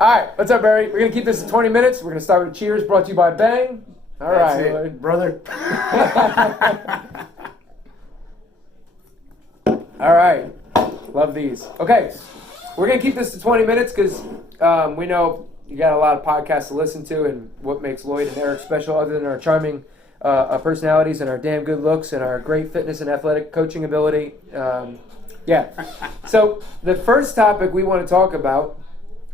All right, what's up, Barry? We're going to keep this to 20 minutes. We're going to start with cheers, brought to you by Bang. All That's right, it, Lloyd. brother. All right, love these. Okay, we're going to keep this to 20 minutes because we know you got a lot of podcasts to listen to, and what makes Lloyd and Eric special other than our charming personalities and our damn good looks and our great fitness and athletic coaching ability. So the first topic we want to talk about,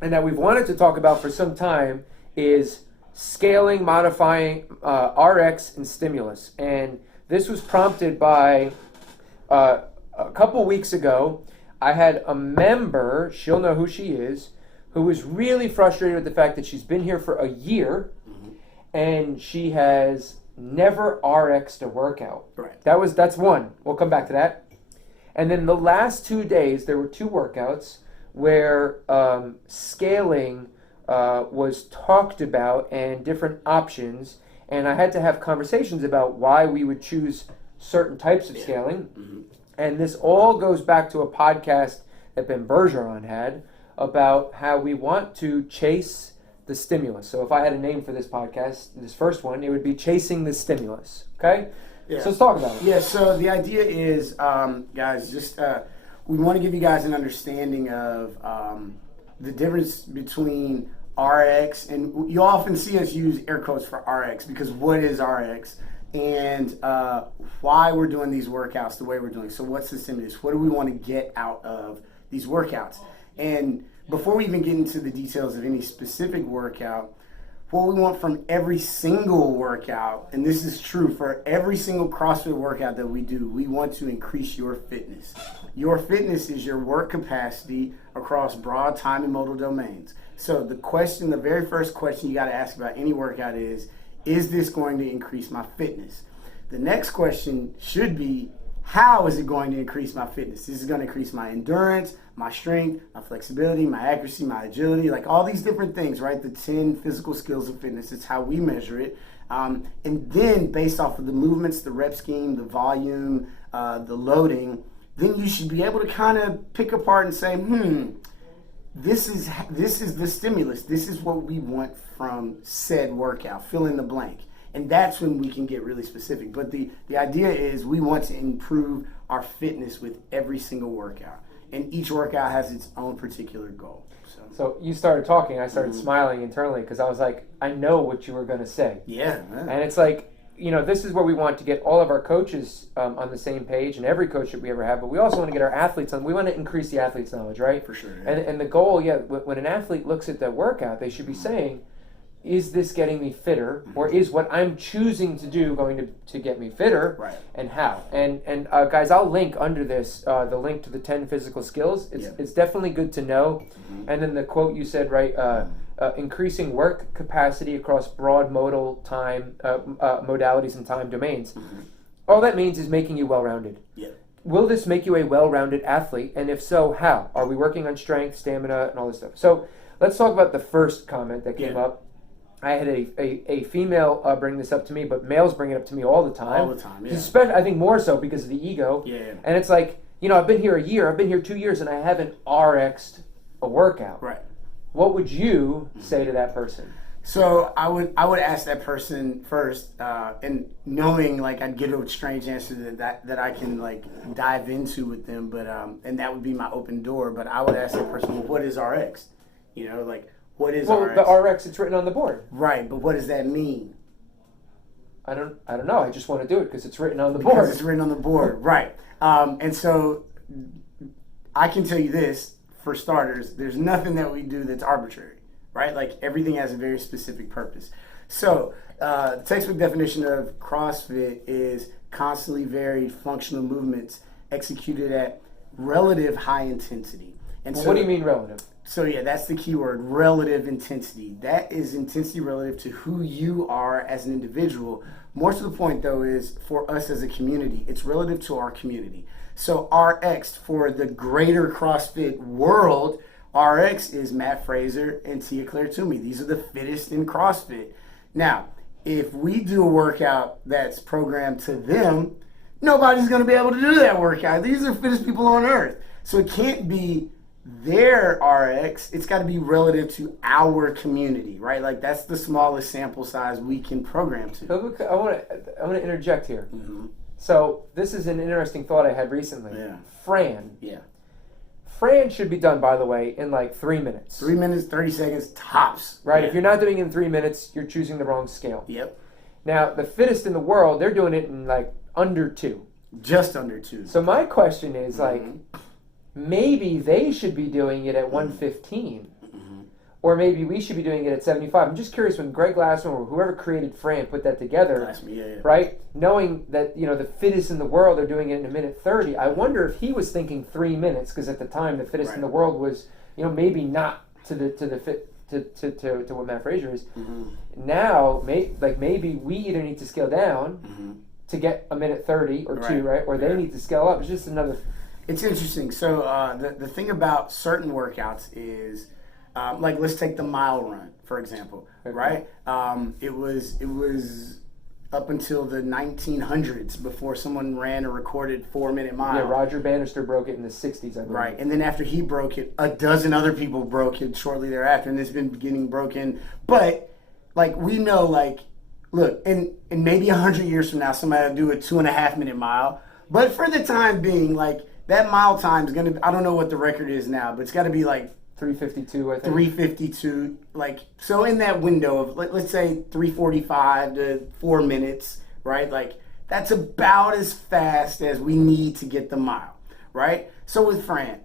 and that we've wanted to talk about for some time, is scaling, modifying RX and stimulus. And this was prompted by a couple weeks ago. I had a member, she'll know who she is, who was really frustrated with the fact that she's been here for a year and she has never RX'd a workout. Right. That's one. We'll come back to that. And then the last 2 days, there were two workouts where scaling was talked about and different options, and I had to have conversations about why we would choose certain types of scaling. And this all goes back to a podcast that Ben Bergeron had about how we want to chase the stimulus. So if I had a name for this podcast, this first one, it would be Chasing the Stimulus. Okay? Yeah. So let's talk about it. Yeah, so the idea is, guys, just we want to give you guys an understanding of the difference between RX, and you often see us use air quotes for RX because what is RX and why we're doing these workouts the way we're doing. So what's the stimulus? What do we want to get out of these workouts? And before we even get into the details of any specific workout, what we want from every single workout, and this is true for every single CrossFit workout that we do, we want to increase your fitness. Your fitness is your work capacity across broad time and modal domains. So the very first question you got to ask about any workout is this going to increase my fitness? The next question should be, how is it going to increase my fitness? This is going to increase my endurance, my strength, my flexibility, my accuracy, my agility, like all these different things, right? The 10 physical skills of fitness, it's how we measure it. And then based off of the movements, the rep scheme, the volume, the loading, then you should be able to kind of pick apart and say, this is the stimulus. This is what we want from said workout, fill in the blank. And that's when we can get really specific. But the idea is we want to improve our fitness with every single workout. And each workout has its own particular goal. So you started talking, I started smiling internally because I was like, I know what you were going to say. Yeah. And it's like, this is where we want to get all of our coaches on the same page, and every coach that we ever have, but we also want to get our athletes on. We want to increase the athlete's knowledge, right? For sure. Yeah. And the goal, when an athlete looks at the workout, they should be saying, is this getting me fitter, or is what I'm choosing to do going to get me fitter, right? And how? And guys, I'll link under this the link to the 10 physical skills. It's definitely good to know. And then the quote you said, right, increasing work capacity across broad modal time modalities and time domains. All that means is making you well-rounded. Yeah. Will this make you a well-rounded athlete? And if so, how? Are we working on strength, stamina, and all this stuff? So let's talk about the first comment that came up. I had a female bring this up to me, but males bring it up to me all the time. All the time, yeah. Especially, I think more so because of the ego. Yeah. And it's like, I've been here a year, I've been here 2 years, and I haven't RX'd a workout. Right. What would you say to that person? So I would ask that person first, and knowing like I'd get a strange answer that I can like dive into with them, but and that would be my open door. But I would ask that person, well, what is RX? What is RX? The RX, it's written on the board. Right, but what does that mean? I don't know. I just want to do it because it's written on the board. Because it's written on the board, right. And so I can tell you this, for starters, there's nothing that we do that's arbitrary, right? Like everything has a very specific purpose. So the textbook definition of CrossFit is constantly varied functional movements executed at relative high intensity. And what do you mean relative? So yeah, that's the key word, relative intensity. That is intensity relative to who you are as an individual. More to the point though is for us as a community, it's relative to our community. So RX for the greater CrossFit world, RX is Matt Fraser and Tia Claire Toomey. These are the fittest in CrossFit. Now, if we do a workout that's programmed to them, nobody's going to be able to do that workout. These are the fittest people on earth. So it can't be their RX, it's got to be relative to our community, right? Like that's the smallest sample size we can program to. I want to interject here. Mm-hmm. So this is an interesting thought I had recently. Yeah. Fran. Yeah. Fran should be done, by the way, in like 3 minutes. 3 minutes, 30 seconds, tops. Right? Yeah. If you're not doing it in 3 minutes, you're choosing the wrong scale. Yep. Now, the fittest in the world, they're doing it in like under 2. Just under 2. So my question is like, Mm-hmm. maybe they should be doing it at 115. Mm-hmm. Or maybe we should be doing it at 75. I'm just curious, when Greg Glassman or whoever created Fran put that together, Yeah. right? Knowing that, the fittest in the world are doing it in a minute 30, I wonder if he was thinking 3 minutes, because at the time the fittest in the world was, maybe not to what Matt Frazier is. Mm-hmm. Now, maybe we either need to scale down Mm-hmm. to get a minute 30 or 2, Right. right? Or they need to scale up. It's just another. It's interesting. So the thing about certain workouts is, like let's take the mile run for example, Okay. right? It was up until the 1900s before someone ran a recorded 4-minute mile. Yeah, Roger Bannister broke it in the 60s, I believe. Right, and then after he broke it, a dozen other people broke it shortly thereafter, and it's been getting broken. But like we know, like look, and maybe 100 years from now, somebody will do a 2.5-minute mile. But for the time being, like that mile time is gonna. I don't know what the record is now, but it's got to be like 352, I think. 352, like so in that window of let's say 3:45 to 4 minutes, right? Like that's about as fast as we need to get the mile, right? So with Fran,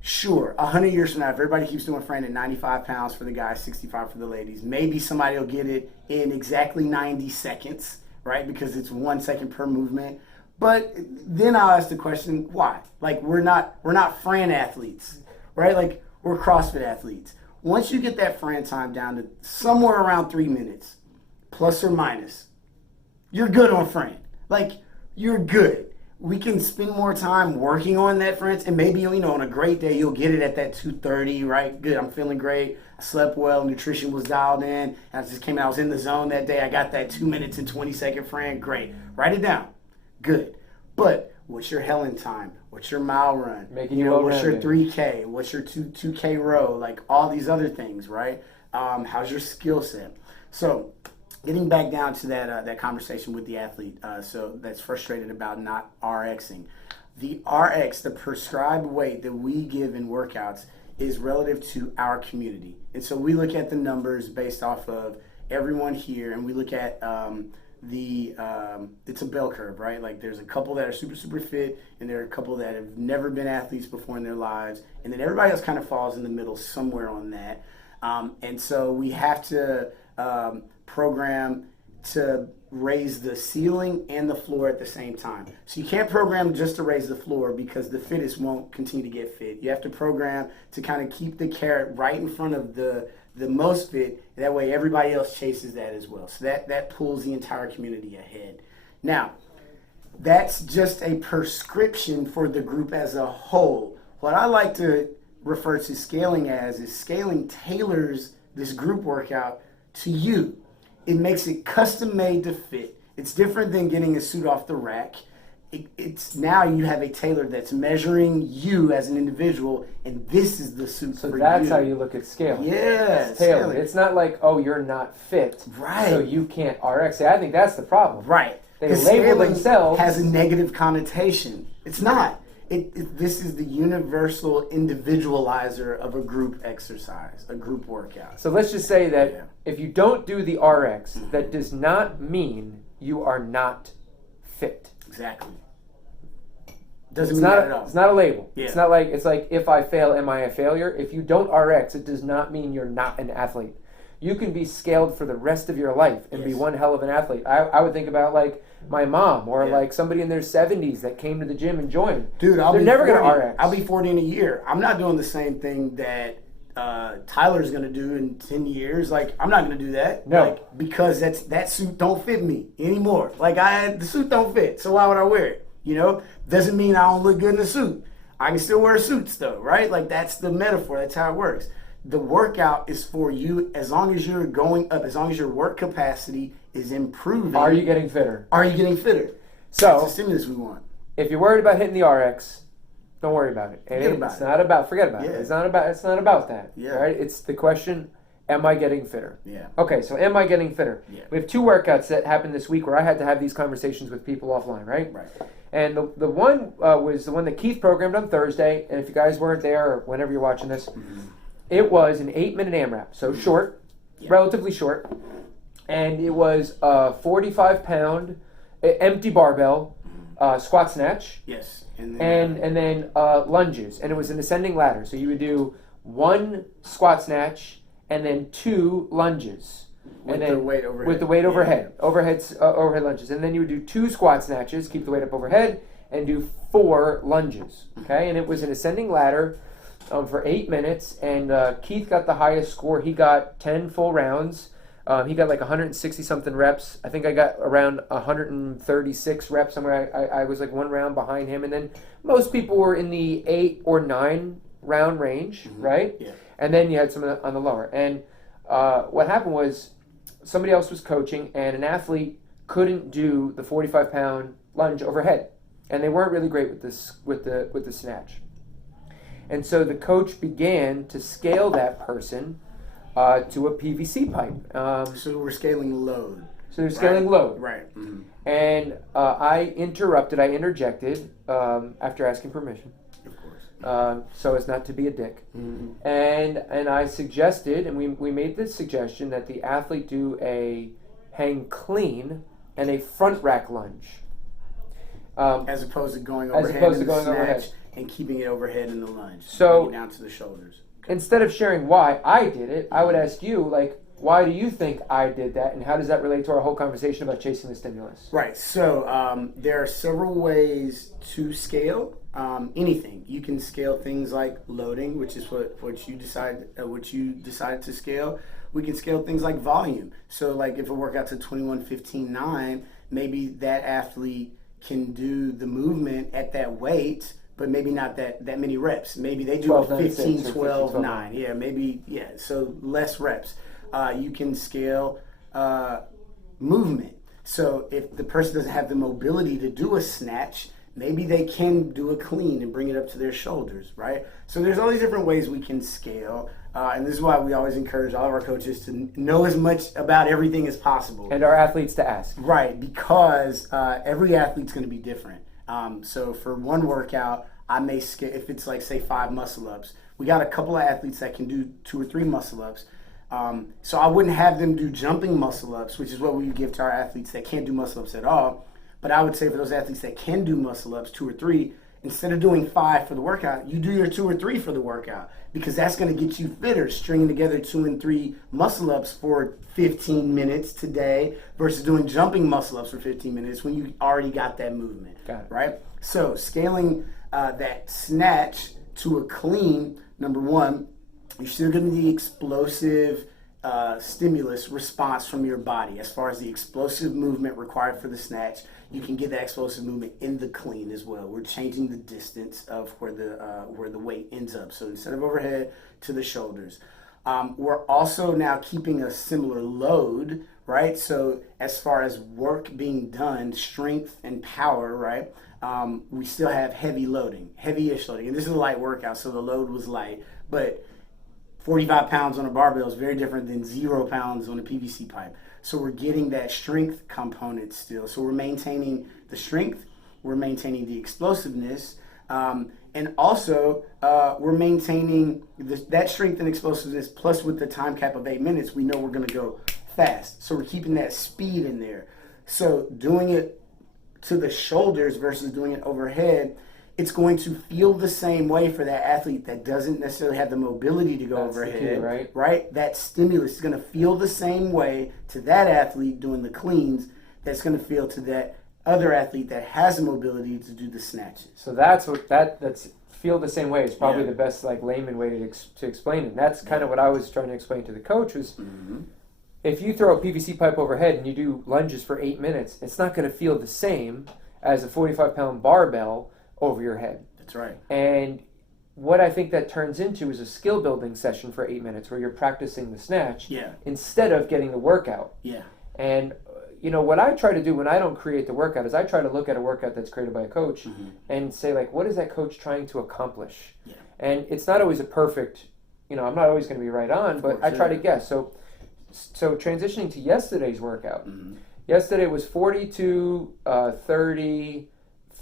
sure, 100 years from now, if everybody keeps doing Fran at 95 pounds for the guys, 65 for the ladies, maybe somebody will get it in exactly 90 seconds, right? Because it's 1 second per movement. But then I'll ask the question, why? Like we're not Fran athletes, right? Like we're CrossFit athletes. Once you get that Fran time down to somewhere around 3 minutes, plus or minus, you're good on Fran. Like you're good. We can spend more time working on that, for instance, and maybe, on a great day, you'll get it at that 2:30, right? Good, I'm feeling great. I slept well, nutrition was dialed in. I just came out, I was in the zone that day. I got that 2 minutes and 20-second Fran, great. Write it down, good. But what's your Helen time? What's your mile run? Making you what's your well-rounded. 3K? What's your 2K row? Like all these other things, right? How's your skill set? So getting back down to that conversation with the athlete, so that's frustrated about not RXing. The RX, the prescribed weight that we give in workouts, is relative to our community. And so we look at the numbers based off of everyone here, and we look at it's a bell curve, right? Like there's a couple that are super, super fit, and there are a couple that have never been athletes before in their lives, and then everybody else kind of falls in the middle somewhere on that. And so we have to program to raise the ceiling and the floor at the same time. So you can't program just to raise the floor because the fittest won't continue to get fit. You have to program to kind of keep the carrot right in front of the most fit. That way everybody else chases that as well. So that pulls the entire community ahead. Now, that's just a prescription for the group as a whole. What I like to refer to scaling as is scaling tailors this group workout to you. It makes it custom made to fit. It's different than getting a suit off the rack. It's now you have a tailor that's measuring you as an individual, and this is the suit for you. So that's how you look at scaling. Yeah, It's tailored. scaling. It's not like, oh, you're not fit, Right. so you can't RX. I think that's the problem. Right. They 'Cause label scaling themselves. has a negative connotation. It's not. This is the universal individualizer of a group exercise, a group workout. So let's just say that Yeah. if you don't do the RX, that does not mean you are not fit. Exactly. Doesn't It's mean not. that at all. It's not a label. Yeah. It's not like if I fail, am I a failure? If you don't RX, it does not mean you're not an athlete. You can be scaled for the rest of your life and be Yes. one hell of an athlete. I would think about like my mom or Yeah. like somebody in their 70s that came to the gym and joined. Dude, They're never going to RX. I'll be 40 in a year. I'm not doing the same thing that Tyler's going to do in 10 years. Like, I'm not going to do that. No. Like, because that suit don't fit me anymore. Like, the suit don't fit, so why would I wear it? Doesn't mean I don't look good in the suit. I can still wear suits though, right? Like, that's the metaphor. That's how it works. The workout is for you as long as you're going up, as long as your work capacity is improving. Are you getting fitter? Are you getting fitter? So That's the stimulus we want. if you're worried about hitting the RX, Don't worry about it. Forget about It's it. not about. Forget about it. Yeah. It's not about that. Yeah. Right? It's the question: am I getting fitter? Yeah. Okay, so am I getting fitter? Yeah. We have 2 workouts that happened this week where I had to have these conversations with people offline, right? Right. And the one was the one that Keith programmed on Thursday. And if you guys weren't there or whenever you're watching this, it was an 8-minute AMRAP, so short, relatively short, and it was a 45-pound empty barbell squat snatch. Yes. And then lunges, and it was an ascending ladder. So you would do 1 squat snatch and then 2 lunges, With and then the weight overhead. with the weight overhead, overhead lunges, and then you would do 2 squat snatches, keep the weight up overhead, and do 4 lunges. Okay, and it was an ascending ladder for 8 minutes, and Keith got the highest score. He got 10 full rounds. He got like 160 something reps. I think I got around 136 reps somewhere. I was like 1 round behind him, and then most people were in the 8 or 9 round range, right? Yeah. And then you had some on the lower. And what happened was somebody else was coaching, and an athlete couldn't do the 45-pound lunge overhead, and they weren't really great with this with the snatch. And so the coach began to scale that person to a PVC pipe. So we're scaling load. So they're scaling load. Right. Mm-hmm. And I interjected after asking permission, Of course. so as not to be a dick. Mm-hmm. And I suggested, and we made this suggestion, that the athlete do a hang clean and a front rack lunge. As opposed to going overhead in the snatch and keeping it overhead in the lunge. So down to the shoulders. Instead of sharing why I did it, I would ask you, like, why do you think I did that, and how does that relate to our whole conversation about chasing the stimulus? Right. So there are several ways to scale anything. You can scale things like loading, which is what you decide to scale. We can scale things like volume. So like if a workout's a 21-15-9, maybe that athlete can do the movement at that weight, but maybe not that many reps. Maybe they do a 15, 12, 9. Yeah, maybe, so less reps. You can scale movement. So if the person doesn't have the mobility to do a snatch, maybe they can do a clean and bring it up to their shoulders, right? So there's all these different ways we can scale. And this is why we always encourage all of our coaches to know as much about everything as possible. And our athletes to ask. Right, because every athlete's going to be different. So for one workout, I may scale, if it's like, say, 5 muscle-ups. We got a couple of athletes that can do 2 or 3 muscle-ups. So I wouldn't have them do jumping muscle-ups, which is what we would give to our athletes that can't do muscle-ups at all. But I would say for those athletes that can do muscle-ups, 2 or 3, instead of doing 5 for the workout, you do your 2 or 3 for the workout, because that's going to get you fitter, stringing together 2 and 3 muscle-ups for 15 minutes today versus doing jumping muscle-ups for 15 minutes when you already got that movement, right? So scaling that snatch to a clean, number one, you're still getting the explosive stimulus response from your body. As far as the explosive movement required for the snatch, you can get that explosive movement in the clean as well. We're changing the distance of where the weight ends up. So instead of overhead, to the shoulders. We're also now keeping a similar load, right? So as far as work being done, strength and power, right? We still have heavy loading, heavy-ish loading. And this is a light workout, so the load was light. But 45 pounds on a barbell is very different than 0 pounds on a PVC pipe. So we're getting that strength component still. So we're maintaining the strength, we're maintaining the explosiveness, and also we're maintaining that strength and explosiveness, plus with the time cap of 8 minutes, we know we're going to go fast. So we're keeping that speed in there. So doing it to the shoulders versus doing it overhead, it's going to feel the same way for that athlete that doesn't necessarily have the mobility to go overhead, the key, right? That stimulus is going to feel the same way to that athlete doing the cleans that's going to feel to that other athlete that has the mobility to do the snatches. So that's feel the same way is probably the best like layman way to explain it. And that's kind of what I was trying to explain to the coach was if you throw a PVC pipe overhead and you do lunges for 8 minutes, it's not going to feel the same as a 45-pound barbell over your head. That's right. And what I think that turns into is a skill building session for 8 minutes where you're practicing the snatch instead of getting the workout. Yeah. And what I try to do when I don't create the workout is I try to look at a workout that's created by a coach and say, like, what is that coach trying to accomplish? Yeah. And it's not always a perfect, I'm not always going to be right on, but I try to guess. So transitioning to yesterday's workout. Yesterday was 42, 30.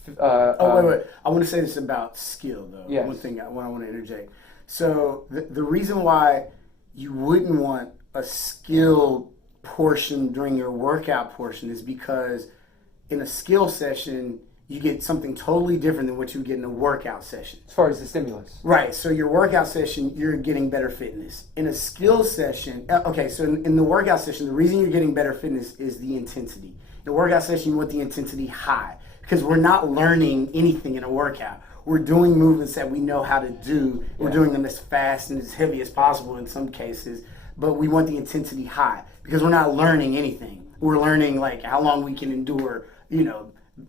Wait. I want to say this about skill, though. Yes. One thing I want to interject. So the reason why you wouldn't want a skill portion during your workout portion is because in a skill session, you get something totally different than what you get in a workout session. As far as the stimulus. Right. So your workout session, you're getting better fitness. In a skill session, so in the workout session, the reason you're getting better fitness is the intensity. In a workout session, you want the intensity high because we're not learning anything in a workout. We're doing movements that we know how to do. We're doing them as fast and as heavy as possible in some cases, but we want the intensity high because we're not learning anything. We're learning like how long we can endure,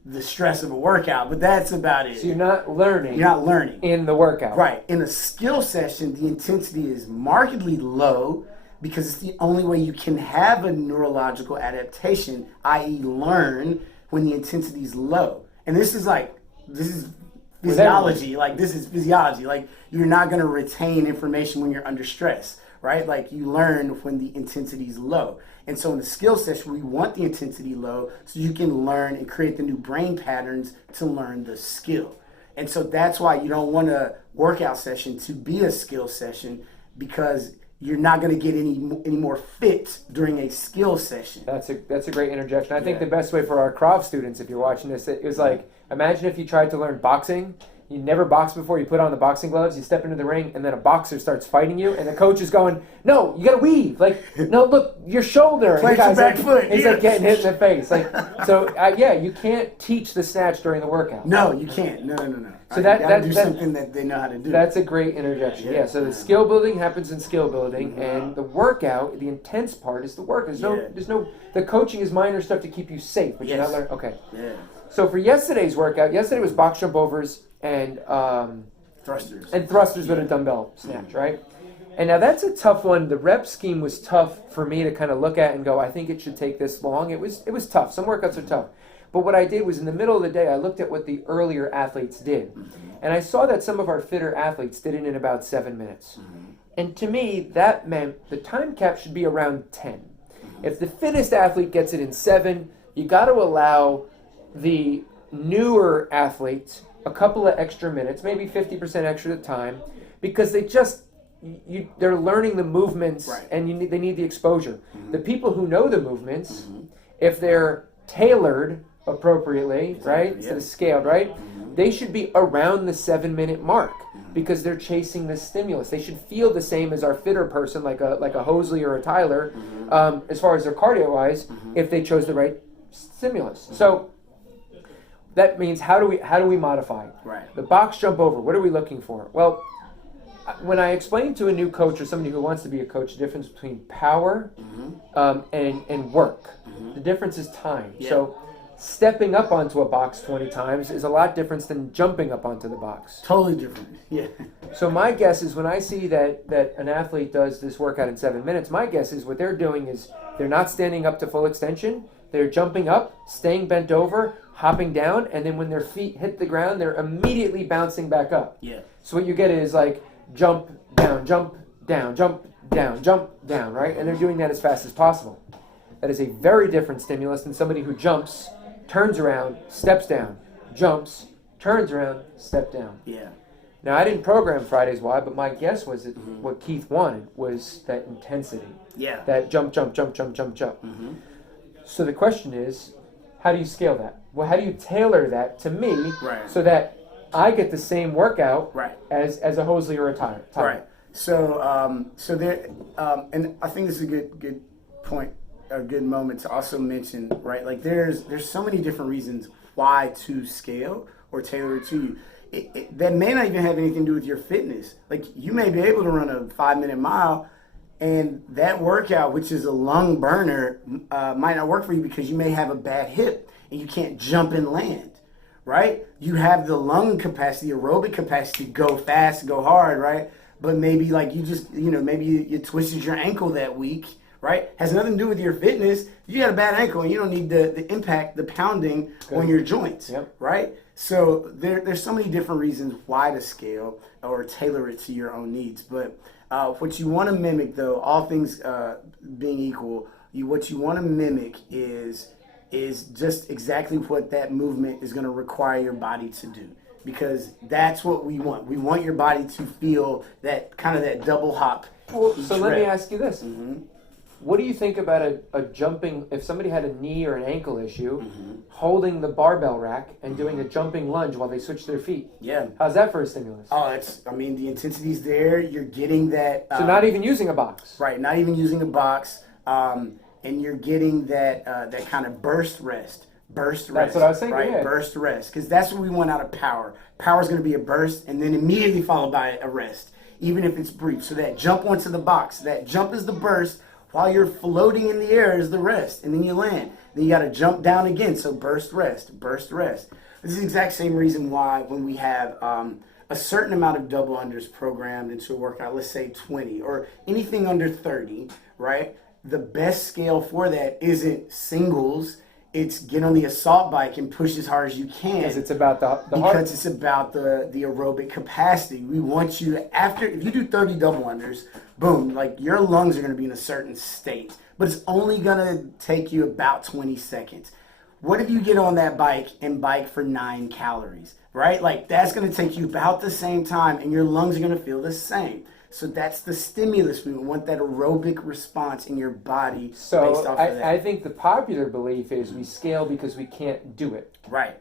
the stress of a workout, but that's about it. So you're not learning. You're not learning. In the workout. Right. In a skill session, the intensity is markedly low because it's the only way you can have a neurological adaptation, i.e. learn when the intensity is low. And this is physiology. This is physiology. Like, you're not going to retain information when you're under stress, right? Like, you learn when the intensity is low. And so in the skill session, we want the intensity low so you can learn and create the new brain patterns to learn the skill. And so that's why you don't want a workout session to be a skill session, because you're not going to get any more fit during a skill session. That's a great interjection. I think the best way for our Krav students, if you're watching this, it was like, imagine if you tried to learn boxing. You never boxed before, you put on the boxing gloves, you step into the ring, and then a boxer starts fighting you, and the coach is going, no, you got to weave. Like, no, look, your shoulder. Plant your back foot. He's like getting hit in the face. Like, so, you can't teach the snatch during the workout. No, you can't. No. So that do something that they know how to do. That's a great interjection. Yeah. So the skill building happens in skill building, and the workout, the intense part, is the work. The coaching is minor stuff to keep you safe, but you're not learning. Okay. Yeah. So for yesterday's workout, yesterday was box jump overs and thrusters with a dumbbell snatch, right? And now that's a tough one. The rep scheme was tough for me to kind of look at and go, I think it should take this long. It was tough. Some workouts are tough. But what I did was in the middle of the day, I looked at what the earlier athletes did. And I saw that some of our fitter athletes did it in about 7 minutes. And to me, that meant the time cap should be around 10. If the fittest athlete gets it in 7, you got to allow the newer athletes a couple of extra minutes, maybe 50% extra time, because they're learning the movements, and they need the exposure. The people who know the movements, if they're tailored appropriately, right, instead of scaled, right, they should be around the 7-minute mark because they're chasing the stimulus. They should feel the same as our fitter person, like a Hosley or a Tyler, as far as their cardio-wise, if they chose the right stimulus. So that means how do we modify? Right. The box jump over, what are we looking for? Well, when I explain to a new coach or somebody who wants to be a coach the difference between power and work, the difference is time. Yeah. So stepping up onto a box 20 times is a lot different than jumping up onto the box. Totally different. Yeah. So my guess is when I see that an athlete does this workout in 7 minutes, my guess is what they're doing is they're not standing up to full extension. They're jumping up, staying bent over, hopping down, and then when their feet hit the ground, they're immediately bouncing back up. Yeah. So what you get is like jump down, jump down, jump down, jump down, right? And they're doing that as fast as possible. That is a very different stimulus than somebody who jumps, turns around, steps down, jumps, turns around, step down. Yeah. Now, I didn't program Fridays Why, but my guess was that what Keith wanted was that intensity. Yeah. That jump, jump, jump, jump, jump, jump. So the question is, how do you scale that? Well, how do you tailor that to me so that I get the same workout as a Hosley or a Tyler? Right. So there, and I think this is a good point, a good moment to also mention, right? Like there's so many different reasons why to scale or tailor it to you. That may not even have anything to do with your fitness. Like you may be able to run a 5-minute mile, and that workout, which is a lung burner, might not work for you because you may have a bad hip and you can't jump and land, right? You have the lung capacity, aerobic capacity to go fast, go hard, right? But maybe like you just, maybe you twisted your ankle that week, right? Has nothing to do with your fitness. You got a bad ankle and you don't need the impact, the pounding on your joints, right? So there's so many different reasons why to scale or tailor it to your own needs. But what you want to mimic, though, all things being equal, what you want to mimic is just exactly what that movement is going to require your body to do. Because that's what we want. We want your body to feel that kind of that double hop. Well, so let me ask you this. What do you think about a jumping, if somebody had a knee or an ankle issue, holding the barbell rack and doing a jumping lunge while they switch their feet? Yeah. How's that for a stimulus? Oh, the intensity's there. You're getting that. So not even using a box. Right, not even using a box. And you're getting that kind of burst rest. That's what I was thinking, right? yeah. Burst rest, because that's what we want out of power. Power is going to be a burst and then immediately followed by a rest, even if it's brief. So that jump onto the box, that jump is the burst, while you're floating in the air is the rest, and then you land. Then you got to jump down again, so burst, rest, burst, rest. This is the exact same reason why when we have a certain amount of double unders programmed into a workout, let's say 20 or anything under 30, right? The best scale for that isn't singles. It's get on the assault bike and push as hard as you can. Because it's about the heart. Because it's about the aerobic capacity. We want you to, if you do 30 double unders, boom, like your lungs are going to be in a certain state. But it's only going to take you about 20 seconds. What if you get on that bike and bike for 9 calories, right? Like that's going to take you about the same time and your lungs are going to feel the same. So that's the stimulus. We want that aerobic response in your body based off of that. I think the popular belief is we scale because we can't do it. Right.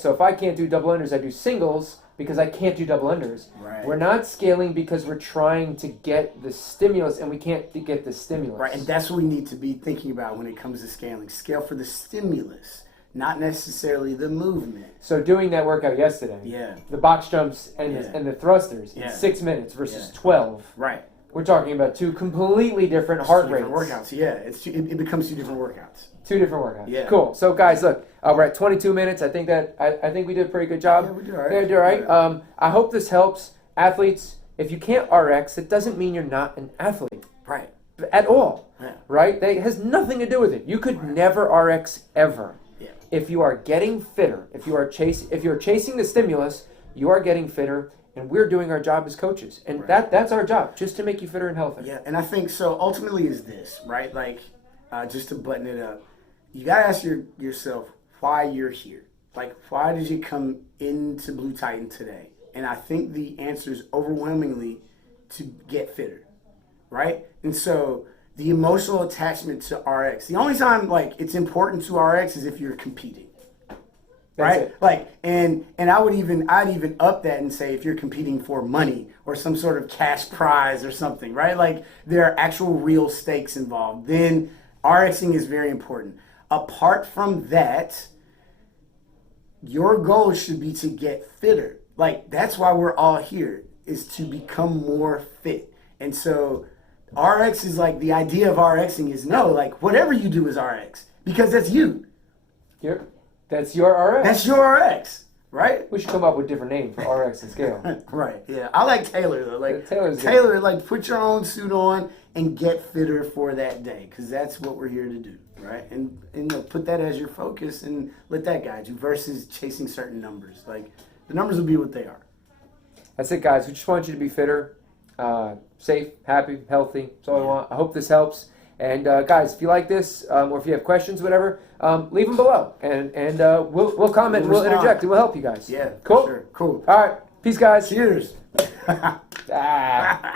So if I can't do double unders, I do singles because I can't do double unders. Right. We're not scaling because we're trying to get the stimulus and we can't get the stimulus. Right, and that's what we need to be thinking about when it comes to scaling. Scale for the stimulus, not necessarily the movement. So doing that workout yesterday, the box jumps and the thrusters in 6 minutes versus 12. Right. We're talking about 2 completely different heart rates. Workouts, it becomes 2 different workouts. 2 different workouts. Yeah. Cool. So guys, look, we're at 22 minutes. I think we did a pretty good job. Yeah, we did all right. Yeah, we did all right. I hope this helps athletes. If you can't RX, it doesn't mean you're not an athlete. Right. At all. Yeah. Right? It has nothing to do with it. You could never RX ever. Yeah. If you are getting fitter, if you're chasing the stimulus, you are getting fitter, and we're doing our job as coaches. And that's our job, just to make you fitter and healthier. Yeah, and I think so ultimately is this, right? Like, just to button it up, you got to ask yourself why you're here. Like, why did you come into Blue Titan today? And I think the answer is overwhelmingly to get fitter, right? And so the emotional attachment to RX, the only time, like, it's important to RX is if you're competing. Right? Like, and I'd even up that and say if you're competing for money or some sort of cash prize or something, right? Like there are actual real stakes involved. Then RXing is very important. Apart from that, your goal should be to get fitter. Like that's why we're all here, is to become more fit. And so RX is like, the idea of RXing is like whatever you do is RX because that's you. That's your RX. That's your RX, right? We should come up with different names for RX and scale. Right, yeah. I like Taylor, though. Like Taylor, like put your own suit on and get fitter for that day because that's what we're here to do, right? And put that as your focus and let that guide you versus chasing certain numbers. Like the numbers will be what they are. That's it, guys. We just want you to be fitter, safe, happy, healthy. That's all I want. I hope this helps. And guys, if you like this, or if you have questions, whatever, leave them below, and we'll comment, we'll interject, and we'll help you guys. Yeah, cool. Sure. Cool. All right, peace, guys. Cheers. Ah.